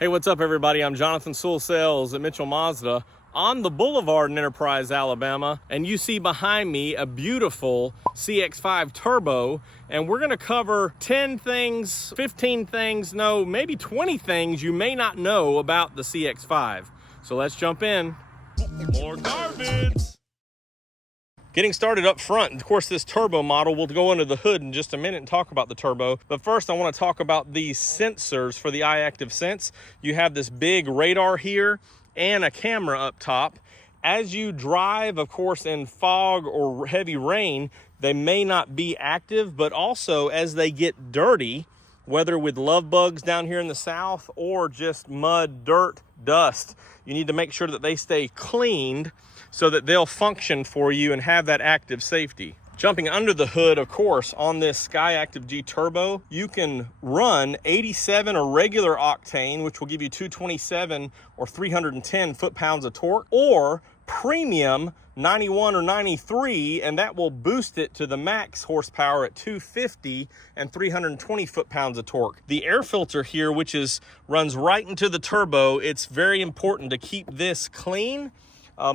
Hey, what's up everybody? I'm Jonathan Sewell Sales at Mitchell Mazda on the boulevard in Enterprise, Alabama. And you see behind me a beautiful CX-5 Turbo. And we're gonna cover 10 things, 15 things, no, maybe 20 things you may not know about the CX-5. So let's jump in. More garbage. Getting started up front, of course, this turbo model, we'll go under the hood in just a minute and talk about the turbo. But first, I want to talk about these sensors for the iActive Sense. You have this big radar here and a camera up top. As you drive, of course, in fog or heavy rain, they may not be active, but also as they get dirty, whether with love bugs down here in the south or just mud, dirt, dust, you need to make sure that they stay cleaned so that they'll function for you and have that active safety. Jumping under the hood, of course, on this SkyActiv G Turbo, you can run 87 or regular octane, which will give you 227 or 310 foot-pounds of torque, or premium 91 or 93, and that will boost it to the max horsepower at 250 and 320 foot-pounds of torque. The air filter here, which runs right into the turbo, it's very important to keep this clean.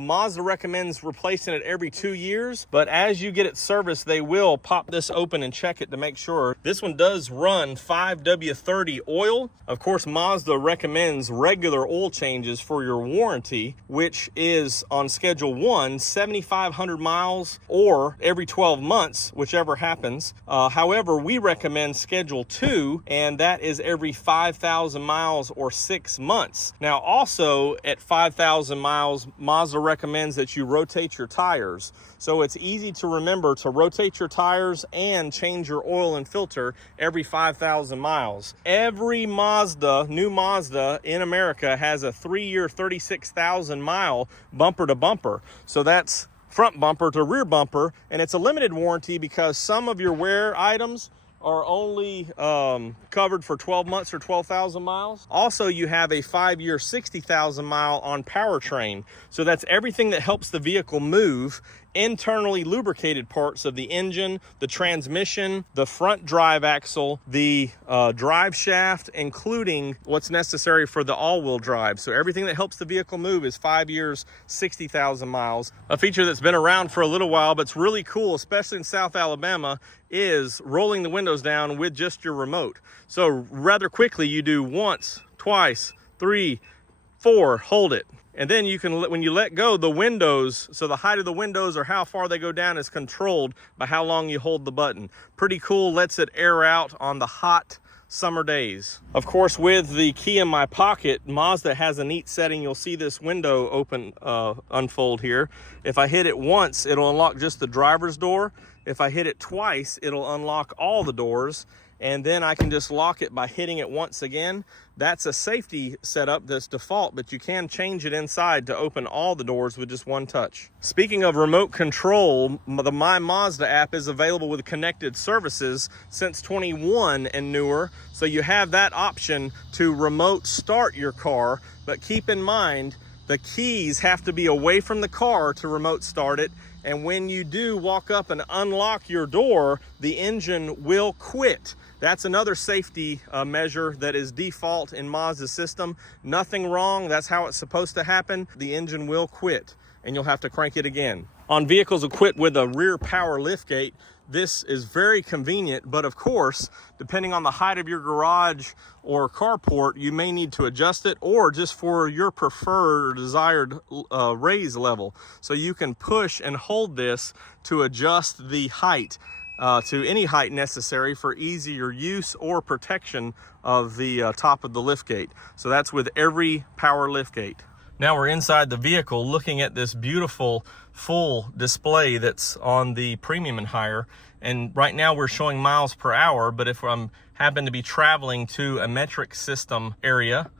Mazda recommends replacing it every 2 years, but as you get it serviced, they will pop this open and check it to make sure. This one does run 5W30 oil. Of course, Mazda recommends regular oil changes for your warranty, which is on Schedule 1, 7,500 miles or every 12 months, whichever happens. However, we recommend Schedule 2, and that is every 5,000 miles or 6 months. Now, also at 5,000 miles, Mazda recommends that you rotate your tires. So it's easy to remember to rotate your tires and change your oil and filter every 5,000 miles. Every new Mazda in America has a 3-year, 36,000 mile bumper to bumper. So that's front bumper to rear bumper, and it's a limited warranty because some of your wear items are only covered for 12 months or 12,000 miles. Also, you have a 5-year, 60,000 mile on Powertrain. So that's everything that helps the vehicle move. Internally lubricated parts of the engine, the transmission, the front drive axle, the drive shaft, including what's necessary for the all-wheel drive. So everything that helps the vehicle move is 5 years, 60,000 miles. A feature that's been around for a little while, but it's really cool, especially in South Alabama, is rolling the windows down with just your remote. So rather quickly, you do once, twice, 3, 4, hold it. And then you can, when you let go, the windows, so the height of the windows or how far they go down is controlled by how long you hold the button. Pretty cool, lets it air out on the hot summer days. Of course, with the key in my pocket, Mazda has a neat setting. You'll see this window open, unfold here. If I hit it once, it'll unlock just the driver's door. If I hit it twice, it'll unlock all the doors. And then I can just lock it by hitting it once again. That's a safety setup that's default, but you can change it inside to open all the doors with just one touch. Speaking of remote control, the My Mazda app is available with connected services since 21 and newer. So you have that option to remote start your car, but keep in mind, the keys have to be away from the car to remote start it. And when you do walk up and unlock your door, the engine will quit. That's another safety measure that is default in Mazda's system. Nothing wrong, that's how it's supposed to happen. The engine will quit and you'll have to crank it again. On vehicles equipped with a rear power liftgate, this is very convenient, but of course, depending on the height of your garage or carport, you may need to adjust it or just for your preferred or desired raise level. So you can push and hold this to adjust the height to any height necessary for easier use or protection of the top of the liftgate. So that's with every power liftgate. Now we're inside the vehicle looking at this beautiful full display that's on the premium and higher. And right now we're showing miles per hour, but if I'm happen to be traveling to a metric system area,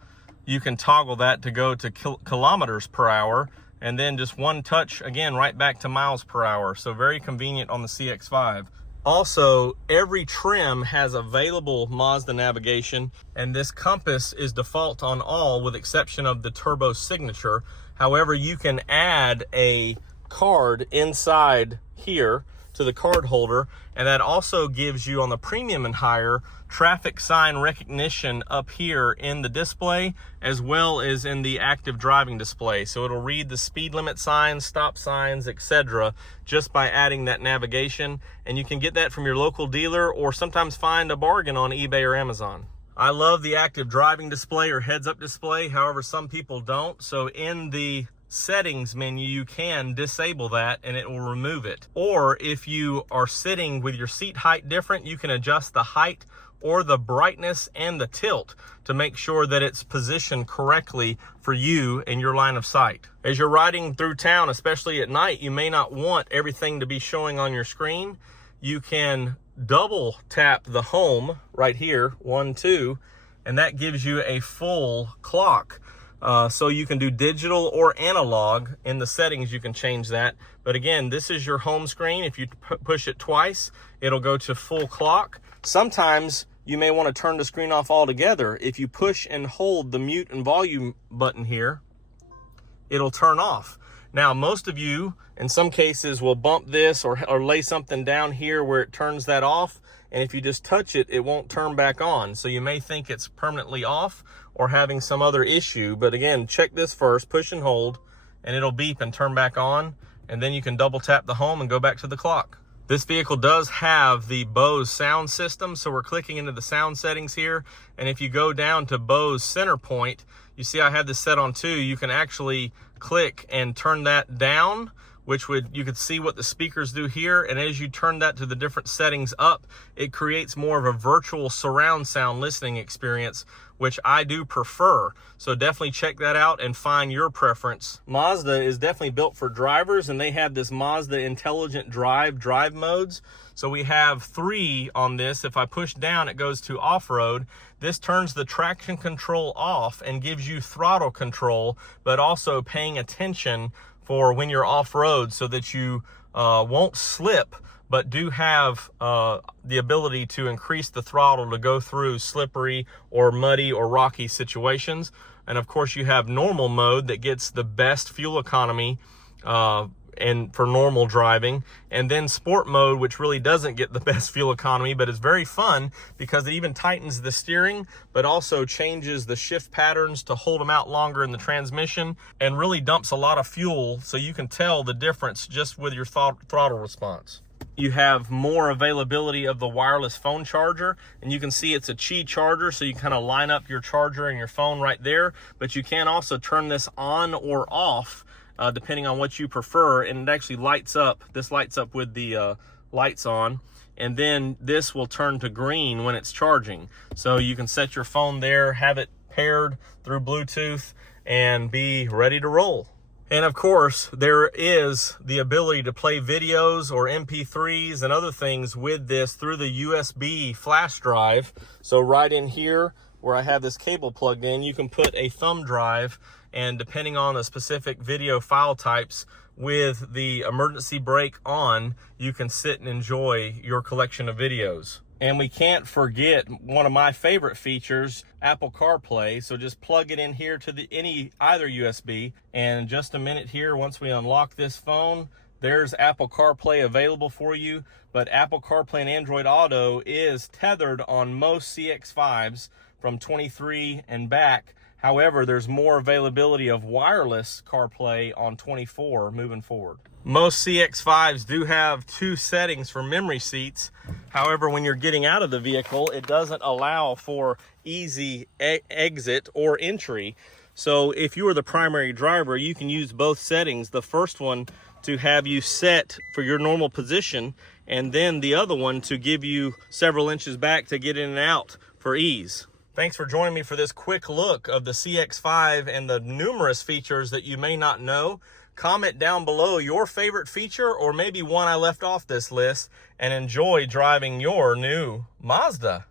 you can toggle that to go to kilometers per hour, and then just one touch again right back to miles per hour. So very convenient on the CX-5. Also, every trim has available Mazda navigation, and this compass is default on all with exception of the turbo signature. However, you can add a card inside here to the card holder. And that also gives you, on the premium and higher, traffic sign recognition up here in the display, as well as in the active driving display. So it'll read the speed limit signs, stop signs, etc., just by adding that navigation. And you can get that from your local dealer, or sometimes find a bargain on eBay or Amazon. I love the active driving display or heads-up display. However, some people don't. So in the settings menu, you can disable that and it will remove it. Or if you are sitting with your seat height different, you can adjust the height or the brightness and the tilt to make sure that it's positioned correctly for you and your line of sight. As you're riding through town, especially at night, you may not want everything to be showing on your screen. You can double tap the home right here, 1, 2, and that gives you a full clock. So you can do digital or analog. In the settings, you can change that. But again, this is your home screen. If you push it twice, it'll go to full clock. Sometimes you may want to turn the screen off altogether. If you push and hold the mute and volume button here, it'll turn off. Now, most of you, in some cases, will bump this or lay something down here where it turns that off. And if you just touch it, it won't turn back on. So you may think it's permanently off or having some other issue. But again, check this first, push and hold, and it'll beep and turn back on. And then you can double tap the home and go back to the clock. This vehicle does have the Bose sound system. So we're clicking into the sound settings here. And if you go down to Bose center point, you see I have this set on 2. You can actually click and turn that down, which you could see what the speakers do here. And as you turn that to the different settings up, it creates more of a virtual surround sound listening experience, which I do prefer. So definitely check that out and find your preference. Mazda is definitely built for drivers, and they have this Mazda Intelligent drive modes. So we have 3 on this. If I push down, it goes to off-road. This turns the traction control off and gives you throttle control, but also paying attention for when you're off-road so that you won't slip, but do have the ability to increase the throttle to go through slippery or muddy or rocky situations. And of course, you have normal mode that gets the best fuel economy and for normal driving, and then sport mode, which really doesn't get the best fuel economy, but is very fun because it even tightens the steering, but also changes the shift patterns to hold them out longer in the transmission, and really dumps a lot of fuel, so you can tell the difference just with your throttle response. You have more availability of the wireless phone charger, and you can see it's a Qi charger, so you kind of line up your charger and your phone right there, but you can also turn this on or off depending on what you prefer, and it actually lights up. This lights up with the lights on, and then this will turn to green when it's charging. So you can set your phone there, have it paired through Bluetooth, and be ready to roll. And of course, there is the ability to play videos or MP3s and other things with this through the USB flash drive. So right in here where I have this cable plugged in, you can put a thumb drive, and depending on the specific video file types, with the emergency brake on, you can sit and enjoy your collection of videos. And we can't forget one of my favorite features, Apple CarPlay. So just plug it in here to either USB. And in just a minute here, once we unlock this phone, there's Apple CarPlay available for you. But Apple CarPlay and Android Auto is tethered on most CX-5s from 23 and back. However, there's more availability of wireless CarPlay on 24 moving forward. Most CX-5s do have 2 settings for memory seats. However, when you're getting out of the vehicle, it doesn't allow for easy exit or entry. So if you are the primary driver, you can use both settings. The first one to have you set for your normal position, and then the other one to give you several inches back to get in and out for ease. Thanks for joining me for this quick look of the CX-5 and the numerous features that you may not know. Comment down below your favorite feature, or maybe one I left off this list, and enjoy driving your new Mazda.